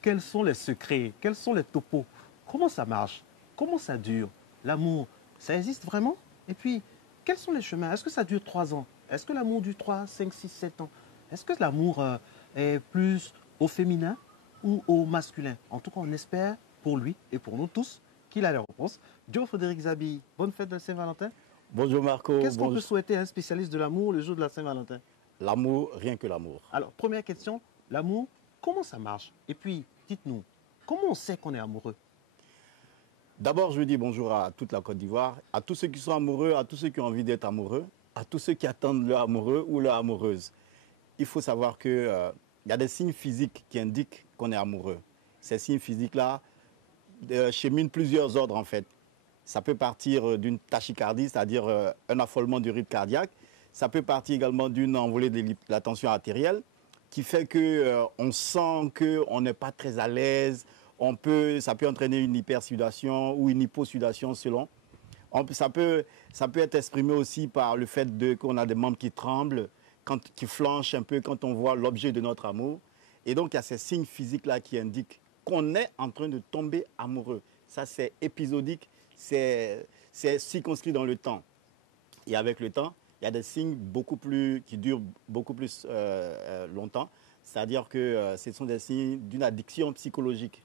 Quels sont les secrets? Quels sont les topos? Comment ça marche? Comment ça dure? L'amour, ça existe vraiment? Et puis, quels sont les chemins? Est-ce que ça dure 3 ans? Est-ce que l'amour dure 3, 5, 6, 7 ans? Est-ce que l'amour est plus au féminin ou au masculin? En tout cas, on espère pour lui et pour nous tous qu'il a les réponses. Joe Frédéric Zabi, bonne fête de Saint-Valentin. Bonjour Marco. Qu'est-ce qu'on peut souhaiter à un spécialiste de l'amour le jour de la Saint-Valentin? L'amour, rien que l'amour. Alors, première question, l'amour, comment ça marche? Et puis, dites-nous, comment on sait qu'on est amoureux? D'abord, je dis bonjour à toute la Côte d'Ivoire, à tous ceux qui sont amoureux, à tous ceux qui ont envie d'être amoureux, à tous ceux qui attendent leur amoureux ou leur amoureuse. Il faut savoir qu'il y a des signes physiques qui indiquent qu'on est amoureux. Ces signes physiques-là cheminent plusieurs ordres en fait. Ça peut partir d'une tachycardie, c'est-à-dire un affolement du rythme cardiaque. Ça peut partir également d'une envolée de la tension artérielle qui fait qu'on sent qu'on n'est pas très à l'aise. Ça peut entraîner une hypersudation ou une hyposudation selon. Ça peut être exprimé aussi par le fait qu'on a des membres qui tremblent, qui flanchent un peu quand on voit l'objet de notre amour. Et donc, il y a ces signes physiques-là qui indiquent qu'on est en train de tomber amoureux. Ça, c'est épisodique, c'est circonscrit dans le temps. Et avec le temps, il y a des signes qui durent beaucoup plus longtemps. C'est-à-dire que ce sont des signes d'une addiction psychologique.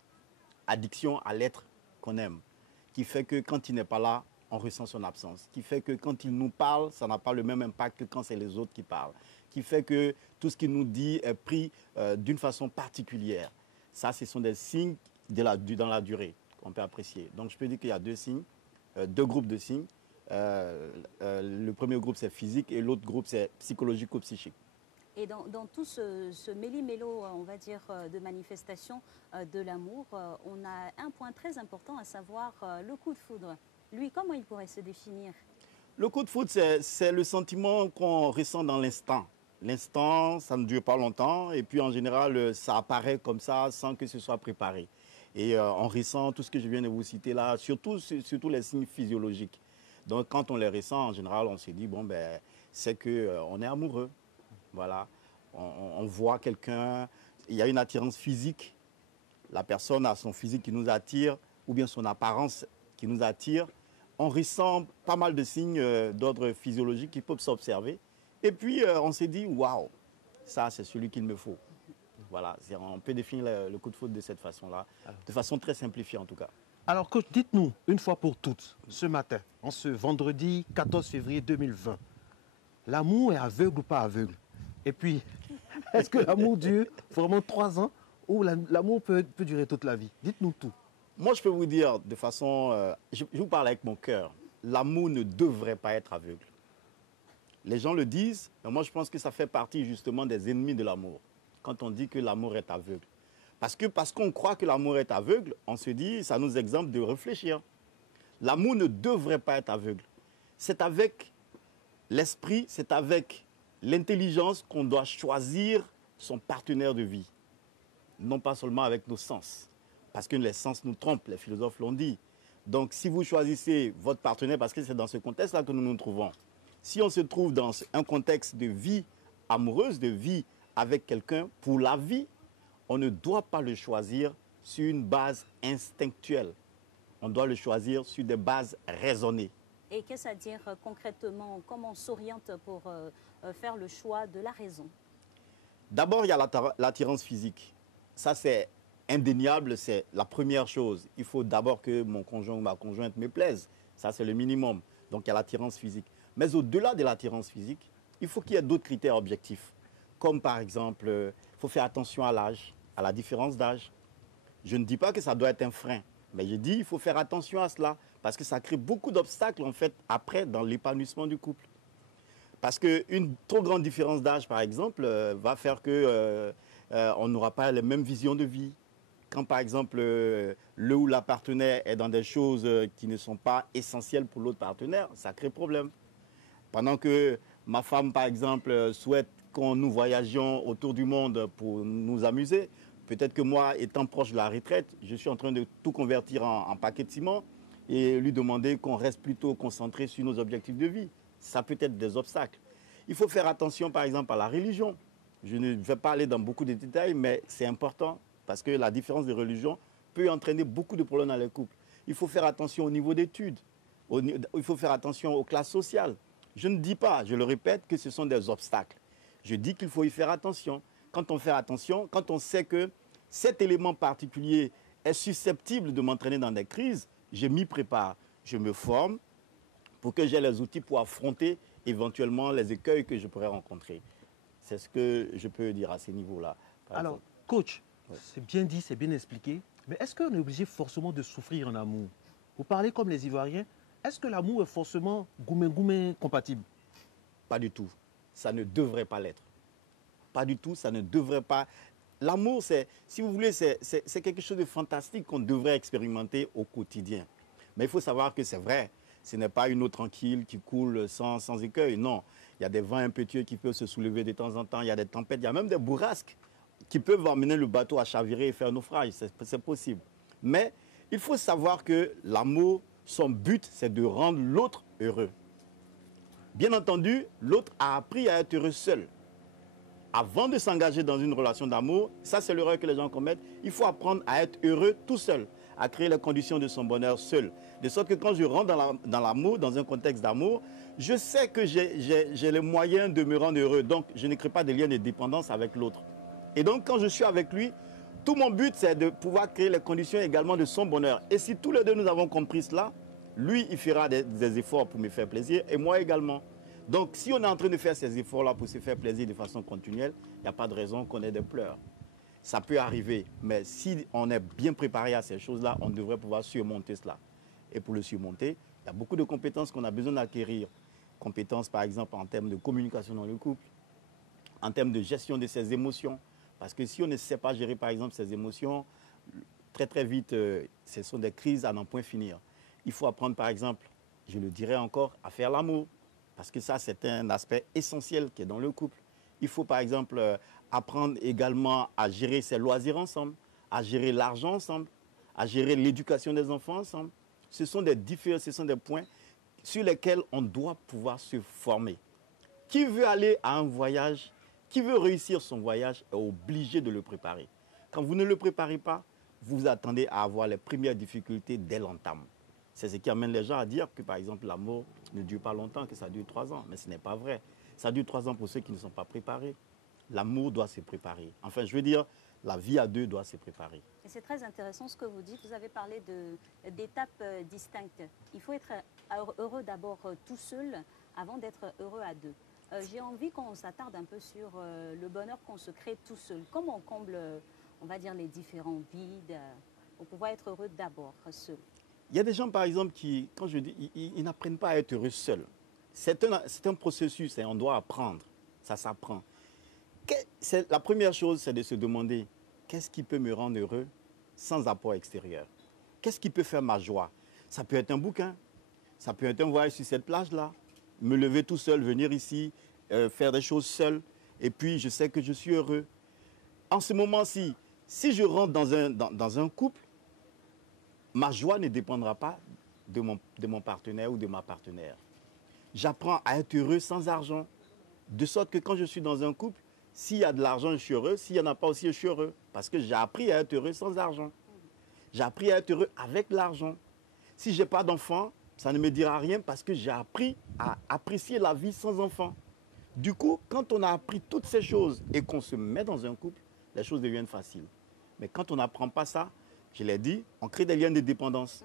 Addiction à l'être qu'on aime. Qui fait que quand il n'est pas là, on ressent son absence. Qui fait que quand il nous parle, ça n'a pas le même impact que quand c'est les autres qui parlent. Qui fait que tout ce qu'il nous dit est pris d'une façon particulière. Ça, ce sont des signes dans la durée qu'on peut apprécier. Donc, je peux dire qu'il y a deux groupes de signes. Le premier groupe, c'est physique et l'autre groupe, c'est psychologico-psychique. Et dans tout ce méli-mélo, on va dire, de manifestation de l'amour, on a un point très important, à savoir le coup de foudre. Lui, comment il pourrait se définir? Le coup de foudre, c'est le sentiment qu'on ressent dans l'instant. L'instant, ça ne dure pas longtemps et puis en général, ça apparaît comme ça sans que ce soit préparé. Et on ressent tout ce que je viens de vous citer là, surtout les signes physiologiques. Donc quand on les ressent, en général, on se dit, bon, ben, c'est qu'on est amoureux. Voilà, on voit quelqu'un, il y a une attirance physique, la personne a son physique qui nous attire, ou bien son apparence qui nous attire. On ressent pas mal de signes d'ordre physiologique qui peuvent s'observer. Et puis, on s'est dit, waouh, ça, c'est celui qu'il me faut. Voilà, on peut définir le coup de foudre de cette façon-là, de façon très simplifiée en tout cas. Alors, coach, dites-nous, une fois pour toutes, ce matin, en ce vendredi 14 février 2020, l'amour est aveugle ou pas aveugle? Et puis, est-ce que l'amour dure vraiment 3 ans ou l'amour peut durer toute la vie? Dites-nous tout. Moi, je peux vous dire de façon... je vous parle avec mon cœur. L'amour ne devrait pas être aveugle. Les gens le disent, mais moi, je pense que ça fait partie justement des ennemis de l'amour. Quand on dit que l'amour est aveugle. Parce qu'on croit que l'amour est aveugle, on se dit, ça nous exempte de réfléchir. L'amour ne devrait pas être aveugle. C'est avec l'esprit, c'est avec l'intelligence qu'on doit choisir son partenaire de vie. Non pas seulement avec nos sens. Parce que les sens nous trompent, les philosophes l'ont dit. Donc si vous choisissez votre partenaire, parce que c'est dans ce contexte-là que nous nous trouvons. Si on se trouve dans un contexte de vie amoureuse, de vie avec quelqu'un pour la vie, on ne doit pas le choisir sur une base instinctuelle. On doit le choisir sur des bases raisonnées. Et qu'est-ce à dire concrètement? Comment on s'oriente pour faire le choix de la raison? D'abord, il y a l'attirance physique. Ça, c'est indéniable, c'est la première chose. Il faut d'abord que mon conjoint ou ma conjointe me plaise. Ça, c'est le minimum. Donc, il y a l'attirance physique. Mais au-delà de l'attirance physique, il faut qu'il y ait d'autres critères objectifs. Comme par exemple, il faut faire attention à l'âge, à la différence d'âge. Je ne dis pas que ça doit être un frein, mais je dis qu'il faut faire attention à cela. Parce que ça crée beaucoup d'obstacles, en fait, après, dans l'épanouissement du couple. Parce qu'une trop grande différence d'âge, par exemple, va faire qu'on n'aura pas les mêmes visions de vie. Quand, par exemple, le ou la partenaire est dans des choses qui ne sont pas essentielles pour l'autre partenaire, ça crée problème. Pendant que ma femme, par exemple, souhaite qu'on nous voyagions autour du monde pour nous amuser, peut-être que moi, étant proche de la retraite, je suis en train de tout convertir en paquet de ciment. et lui demander qu'on reste plutôt concentré sur nos objectifs de vie. Ça peut être des obstacles. Il faut faire attention, par exemple, à la religion. Je ne vais pas aller dans beaucoup de détails, mais c'est important parce que la différence de religion peut entraîner beaucoup de problèmes dans les couples. Il faut faire attention au niveau d'études. Il faut faire attention aux classes sociales. Je ne dis pas, je le répète, que ce sont des obstacles. Je dis qu'il faut y faire attention. Quand on fait attention, quand on sait que cet élément particulier est susceptible de m'entraîner dans des crises, je m'y prépare. Je me forme pour que j'ai les outils pour affronter éventuellement les écueils que je pourrais rencontrer. C'est ce que je peux dire à ces niveaux-là. Alors, coach, c'est bien dit, c'est bien expliqué, mais est-ce qu'on est obligé forcément de souffrir en amour? Vous parlez comme les Ivoiriens, est-ce que l'amour est forcément goumé compatible? Pas du tout. Ça ne devrait pas l'être. Pas du tout, ça ne devrait pas. L'amour, si vous voulez, c'est quelque chose de fantastique qu'on devrait expérimenter au quotidien. Mais il faut savoir que c'est vrai. Ce n'est pas une eau tranquille qui coule sans écueil. Non, il y a des vents impétueux qui peuvent se soulever de temps en temps. Il y a des tempêtes, il y a même des bourrasques qui peuvent emmener le bateau à chavirer et faire naufrage. C'est possible. Mais il faut savoir que l'amour, son but, c'est de rendre l'autre heureux. Bien entendu, l'autre a appris à être heureux seul. Avant de s'engager dans une relation d'amour, ça c'est l'erreur que les gens commettent, il faut apprendre à être heureux tout seul, à créer les conditions de son bonheur seul. De sorte que quand je rentre dans l'amour, dans un contexte d'amour, je sais que j'ai les moyens de me rendre heureux. Donc, je ne crée pas de lien de dépendance avec l'autre. Et donc, quand je suis avec lui, tout mon but, c'est de pouvoir créer les conditions également de son bonheur. Et si tous les deux nous avons compris cela, lui, il fera des efforts pour me faire plaisir et moi également. Donc, si on est en train de faire ces efforts-là pour se faire plaisir de façon continuelle, il n'y a pas de raison qu'on ait des pleurs. Ça peut arriver, mais si on est bien préparé à ces choses-là, on devrait pouvoir surmonter cela. Et pour le surmonter, il y a beaucoup de compétences qu'on a besoin d'acquérir. Compétences, par exemple, en termes de communication dans le couple, en termes de gestion de ses émotions. Parce que si on ne sait pas gérer, par exemple, ses émotions, très très vite, ce sont des crises à n'en point finir. Il faut apprendre, par exemple, je le dirais encore, à faire l'amour. Parce que ça, c'est un aspect essentiel qui est dans le couple. Il faut, par exemple, apprendre également à gérer ses loisirs ensemble, à gérer l'argent ensemble, à gérer l'éducation des enfants ensemble. Ce sont des points sur lesquels on doit pouvoir se former. Qui veut aller à un voyage, qui veut réussir son voyage est obligé de le préparer. Quand vous ne le préparez pas, vous vous attendez à avoir les premières difficultés dès l'entame. C'est ce qui amène les gens à dire que, par exemple, l'amour ne dure pas longtemps, que ça dure 3 ans. Mais ce n'est pas vrai. Ça dure 3 ans pour ceux qui ne sont pas préparés. L'amour doit se préparer. Enfin, je veux dire, la vie à deux doit se préparer. Et c'est très intéressant ce que vous dites. Vous avez parlé d'étapes distinctes. Il faut être heureux d'abord tout seul avant d'être heureux à deux. J'ai envie qu'on s'attarde un peu sur le bonheur qu'on se crée tout seul. Comment on comble, on va dire, les différents vides pour pouvoir être heureux d'abord seul. Il y a des gens, par exemple, qui, quand je dis, ils n'apprennent pas à être heureux seuls. C'est un processus et on doit apprendre. Ça s'apprend. La première chose, c'est de se demander qu'est-ce qui peut me rendre heureux sans apport extérieur? Qu'est-ce qui peut faire ma joie? Ça peut être un bouquin, ça peut être un voyage sur cette plage-là, me lever tout seul, venir ici, faire des choses seul, et puis je sais que je suis heureux. En ce moment-ci, si je rentre dans un couple, ma joie ne dépendra pas de mon partenaire ou de ma partenaire. J'apprends à être heureux sans argent. De sorte que quand je suis dans un couple, s'il y a de l'argent, je suis heureux. S'il n'y en a pas aussi, je suis heureux. Parce que j'ai appris à être heureux sans argent. J'ai appris à être heureux avec l'argent. Si je n'ai pas d'enfant, ça ne me dira rien parce que j'ai appris à apprécier la vie sans enfant. Du coup, quand on a appris toutes ces choses et qu'on se met dans un couple, les choses deviennent faciles. Mais quand on n'apprend pas ça, je l'ai dit, on crée des liens de dépendance.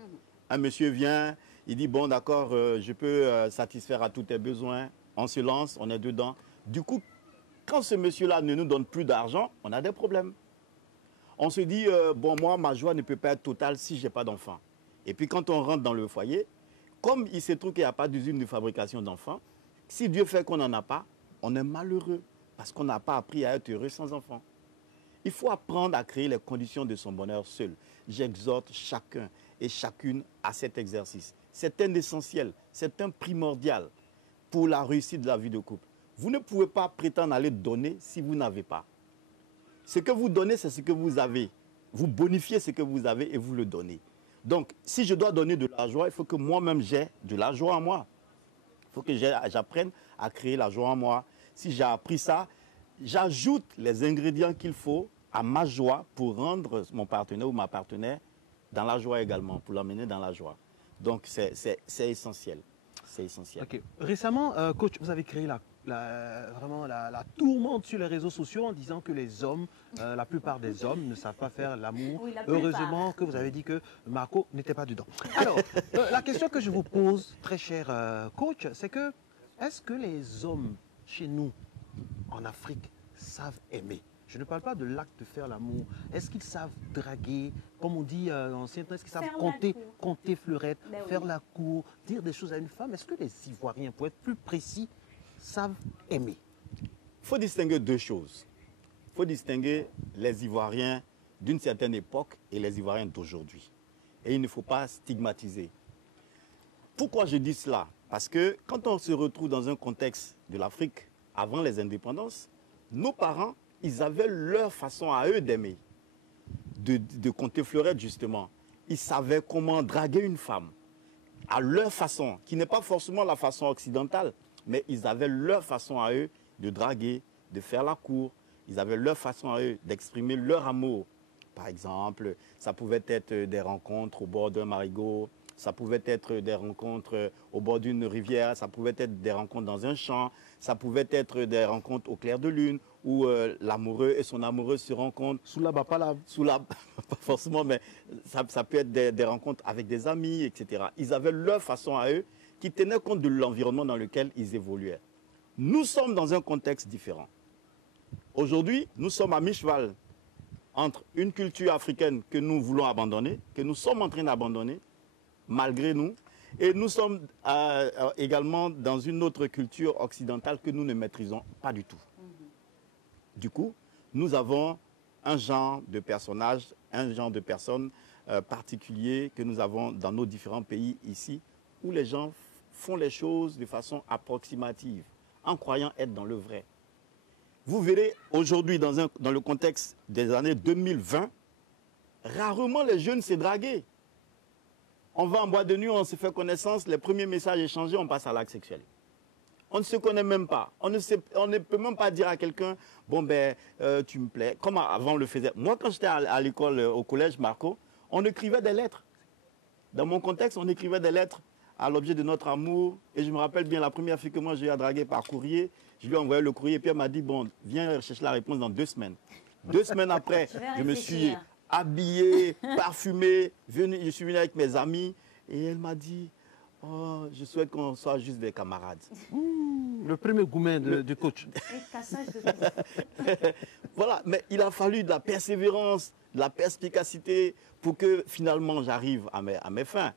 Un monsieur vient, il dit, bon d'accord, je peux satisfaire à tous tes besoins. On se lance, on est dedans. Du coup, quand ce monsieur-là ne nous donne plus d'argent, on a des problèmes. On se dit, bon, moi, ma joie ne peut pas être totale si je n'ai pas d'enfant. Et puis quand on rentre dans le foyer, comme il se trouve qu'il n'y a pas d'usine de fabrication d'enfants, si Dieu fait qu'on n'en a pas, on est malheureux parce qu'on n'a pas appris à être heureux sans enfants. Il faut apprendre à créer les conditions de son bonheur seul. J'exhorte chacun et chacune à cet exercice. C'est un essentiel, c'est un primordial pour la réussite de la vie de couple. Vous ne pouvez pas prétendre aller donner si vous n'avez pas. Ce que vous donnez, c'est ce que vous avez. Vous bonifiez ce que vous avez et vous le donnez. Donc, si je dois donner de la joie, il faut que moi-même j'ai de la joie en moi. Il faut que j'apprenne à créer la joie en moi. Si j'ai appris ça, j'ajoute les ingrédients qu'il faut à ma joie pour rendre mon partenaire ou ma partenaire dans la joie également, pour l'emmener dans la joie. Donc, c'est essentiel. C'est essentiel. Ok. Récemment, coach, vous avez créé vraiment la tourmente sur les réseaux sociaux en disant que les hommes, la plupart des hommes ne savent pas faire l'amour. Oui, la plupart. Heureusement que vous avez dit que Marco n'était pas dedans. Alors, la question que je vous pose, très cher coach, c'est que est-ce que les hommes chez nous, en Afrique, savent aimer? Je ne parle pas de l'acte de faire l'amour. Est-ce qu'ils savent draguer, comme on dit en ancien temps, est-ce qu'ils savent Faire la compter, cour. compter fleurette, Ben oui. faire la cour, dire des choses à une femme? Est-ce que les Ivoiriens, pour être plus précis, savent aimer? Il faut distinguer deux choses. Il faut distinguer les Ivoiriens d'une certaine époque et les Ivoiriens d'aujourd'hui. Et il ne faut pas stigmatiser. Pourquoi je dis cela? Parce que quand on se retrouve dans un contexte de l'Afrique, avant les indépendances, nos parents, ils avaient leur façon à eux d'aimer, de compter fleurette justement. Ils savaient comment draguer une femme à leur façon, qui n'est pas forcément la façon occidentale, mais ils avaient leur façon à eux de draguer, de faire la cour. Ils avaient leur façon à eux d'exprimer leur amour. Par exemple, ça pouvait être des rencontres au bord d'un marigot, ça pouvait être des rencontres au bord d'une rivière, ça pouvait être des rencontres dans un champ, ça pouvait être des rencontres au clair de lune, où l'amoureux et son amoureuse se rencontrent Sous la bapala. pas forcément, mais ça peut être des rencontres avec des amis, etc. Ils avaient leur façon à eux qui tenaient compte de l'environnement dans lequel ils évoluaient. Nous sommes dans un contexte différent. Aujourd'hui, nous sommes à mi-cheval entre une culture africaine que nous voulons abandonner, que nous sommes en train d'abandonner, malgré nous, et nous sommes également dans une autre culture occidentale que nous ne maîtrisons pas du tout. Du coup, nous avons un genre de personnages, un genre de personnes particuliers que nous avons dans nos différents pays ici, où les gens font les choses de façon approximative, en croyant être dans le vrai. Vous verrez aujourd'hui, dans le contexte des années 2020, rarement les jeunes se draguent. On va en boîte de nuit, on se fait connaissance, les premiers messages échangés, on passe à l'acte sexuel. On ne se connaît même pas. On ne peut même pas dire à quelqu'un, bon ben, tu me plais, comme avant on le faisait. Moi, quand j'étais à l'école, au collège, Marco, on écrivait des lettres. Dans mon contexte, on écrivait des lettres à l'objet de notre amour. Et je me rappelle bien, la première fille que moi j'ai eu à draguer par courrier, je lui ai envoyé le courrier, et puis elle m'a dit, bon, viens chercher la réponse dans 2 semaines. 2 semaines après, je me suis habillé, parfumé, je suis venu avec mes amis, et elle m'a dit, oh, je souhaite qu'on soit juste des camarades. Le premier gourmet du coach. Et cassage de Voilà, mais il a fallu de la persévérance, de la perspicacité pour que finalement j'arrive à mes fins.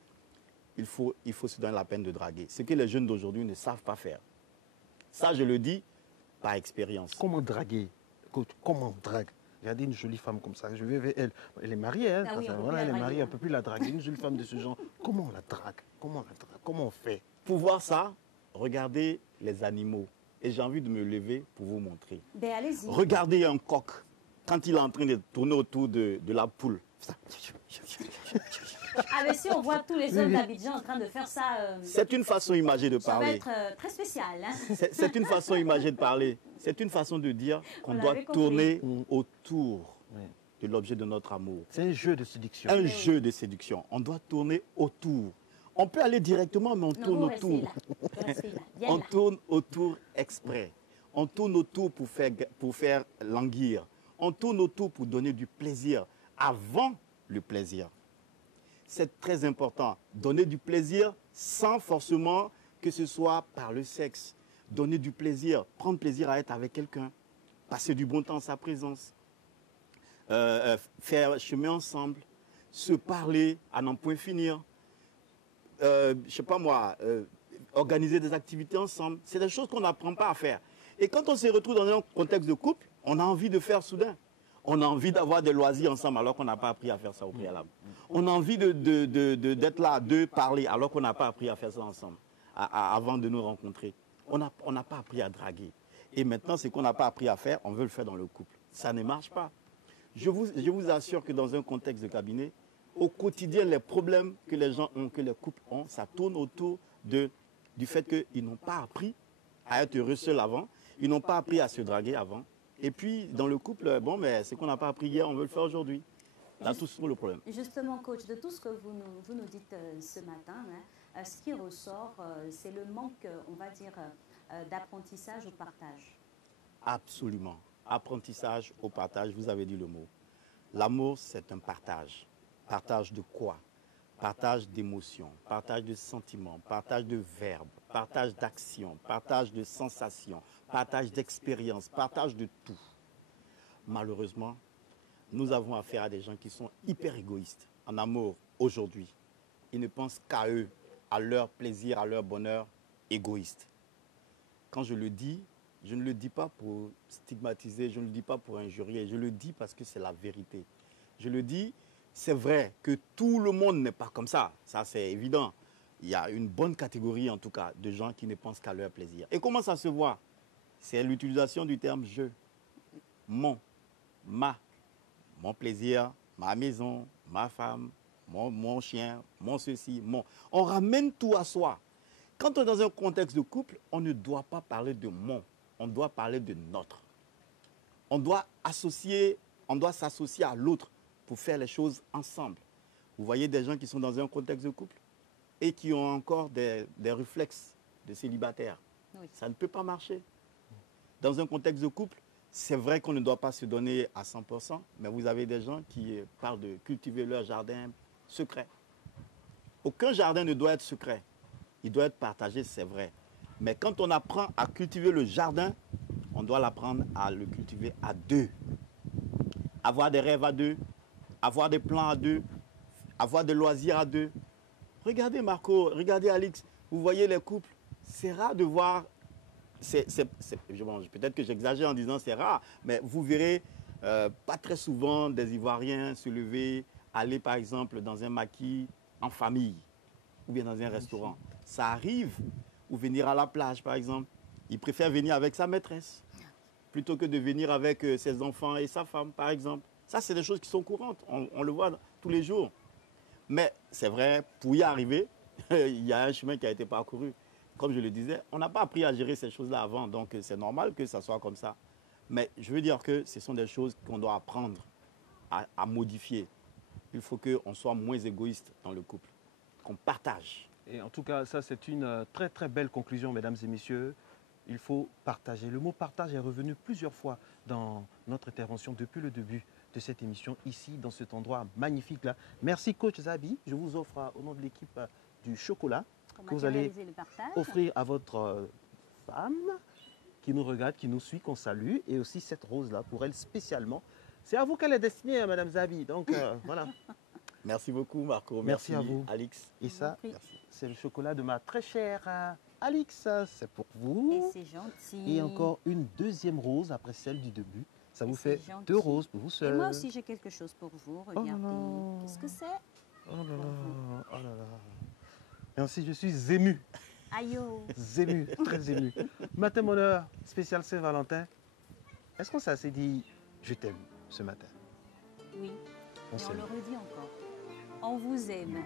Il faut se donner la peine de draguer. Ce que les jeunes d'aujourd'hui ne savent pas faire. Ça, je le dis par expérience. Comment draguer, coach? Comment on drague? Regardez une jolie femme comme ça, je vais vers elle. Elle est mariée, hein? Ah oui, on peut Voilà, la elle est draguer, mariée, hein. on ne peut plus la draguer. Une jolie femme de ce genre, comment on la drague? Comment on fait? Pour voir ça, regardez les animaux. Et j'ai envie de me lever pour vous montrer. Ben allez-y. Regardez un coq quand il est en train de tourner autour de la poule. Ah mais si on voit tous les hommes d'Abidjan en train de faire ça, C'est une façon imagée de ça va parler. être très spécial. Hein? C'est une façon imagée de parler. C'est une façon de dire qu'on On doit l'avait compris. tourner autour Oui. de l'objet de notre amour. C'est un jeu de séduction. Un jeu de séduction. On doit tourner autour. On peut aller directement, mais on Non, tourne vous restez autour. là. Vous restez là. Viens On là. tourne autour exprès. On tourne autour pour faire languir. On tourne autour pour donner du plaisir avant le plaisir. C'est très important. Donner du plaisir sans forcément que ce soit par le sexe. Donner du plaisir, prendre plaisir à être avec quelqu'un. Passer du bon temps en sa présence. Faire chemin ensemble. Se parler à n'en point finir. Je ne sais pas moi, organiser des activités ensemble. C'est des choses qu'on n'apprend pas à faire. Et quand on se retrouve dans un contexte de couple, on a envie de faire soudain. On a envie d'avoir des loisirs ensemble alors qu'on n'a pas appris à faire ça au préalable. On a envie d'être là, de parler alors qu'on n'a pas appris à faire ça ensemble avant de nous rencontrer. On n'a pas appris à draguer. Et maintenant, ce qu'on n'a pas appris à faire, on veut le faire dans le couple. Ça ne marche pas. Je vous assure que dans un contexte de cabinet, Au quotidien, les problèmes que les gens ont, que les couples ont, ça tourne autour du fait qu'ils n'ont pas appris à être heureux seuls avant, ils n'ont pas appris à se draguer avant. Et puis, dans le couple, bon, mais ce qu'on n'a pas appris hier, on veut le faire aujourd'hui. Là, tout sur le problème. Justement, coach, de tout ce que vous nous dites ce matin, hein, ce qui ressort, c'est le manque, on va dire, d'apprentissage au partage. Absolument. Apprentissage au partage, vous avez dit le mot. L'amour, c'est un partage. Partage de quoi? Partage d'émotions, partage de sentiments, partage de verbes, partage d'actions, partage de sensations, partage d'expériences, partage de tout. Malheureusement, nous avons affaire à des gens qui sont hyper égoïstes en amour aujourd'hui. Ils ne pensent qu'à eux, à leur plaisir, à leur bonheur, égoïste. Quand je le dis, je ne le dis pas pour stigmatiser, je ne le dis pas pour injurier, je le dis parce que c'est la vérité. Je le dis, c'est vrai que tout le monde n'est pas comme ça c'est évident. Il y a une bonne catégorie en tout cas de gens qui ne pensent qu'à leur plaisir. Et comment ça se voit? C'est l'utilisation du terme « je », mon, ma, mon plaisir, ma maison, ma femme, mon chien, mon ceci, mon. On ramène tout à soi. Quand on est dans un contexte de couple, on ne doit pas parler de mon, on doit parler de notre. On doit s'associer à l'autre pour faire les choses ensemble. Vous voyez des gens qui sont dans un contexte de couple et qui ont encore des réflexes de célibataires. Oui. Ça ne peut pas marcher. Dans un contexte de couple, c'est vrai qu'on ne doit pas se donner à 100%, mais vous avez des gens qui parlent de cultiver leur jardin secret. Aucun jardin ne doit être secret. Il doit être partagé, c'est vrai. Mais quand on apprend à cultiver le jardin, on doit l'apprendre à le cultiver à deux. Avoir des rêves à deux, avoir des plans à deux, avoir des loisirs à deux. Regardez Marco, regardez Alix, vous voyez les couples, c'est rare de voir, peut-être que j'exagère en disant c'est rare, mais vous verrez pas très souvent des Ivoiriens se lever, aller par exemple dans un maquis en famille ou bien dans un restaurant. Ça arrive, ou venir à la plage par exemple. Il préfère venir avec sa maîtresse plutôt que de venir avec ses enfants et sa femme par exemple. Ça, c'est des choses qui sont courantes, on le voit tous les jours. Mais c'est vrai, pour y arriver, il y a un chemin qui a été parcouru. Comme je le disais, on n'a pas appris à gérer ces choses-là avant, donc c'est normal que ça soit comme ça. Mais je veux dire que ce sont des choses qu'on doit apprendre à modifier. Il faut qu'on soit moins égoïste dans le couple, qu'on partage. Et en tout cas, ça, c'est une très, très belle conclusion, mesdames et messieurs. Il faut partager. Le mot partage est revenu plusieurs fois dans notre intervention depuis le début de cette émission, ici, dans cet endroit magnifique-là. Merci, coach Zabi. Je vous offre, au nom de l'équipe, du chocolat que vous allez offrir à votre femme qui nous regarde, qui nous suit, qu'on salue. Et aussi cette rose-là, pour elle spécialement. C'est à vous qu'elle est destinée, madame Zabi. Donc, voilà. Merci beaucoup, Marco. Merci à vous, Alix. Et ça, c'est le chocolat de ma très chère Alix. C'est pour vous. Et c'est gentil. Et encore une deuxième rose après celle du début. Ça vous fait gentil. 2 roses pour vous seul. Et moi aussi, j'ai quelque chose pour vous. Regardez. Oh. Qu'est-ce que c'est? Oh là là, oh là là. Et ainsi, je suis ému. Aïe oh. Ému, très ému. Matin bonheur, spécial Saint-Valentin. Est-ce qu'on s'est assez dit « je t'aime » ce matin? Oui, On et on s'aime. le redit encore. On vous aime.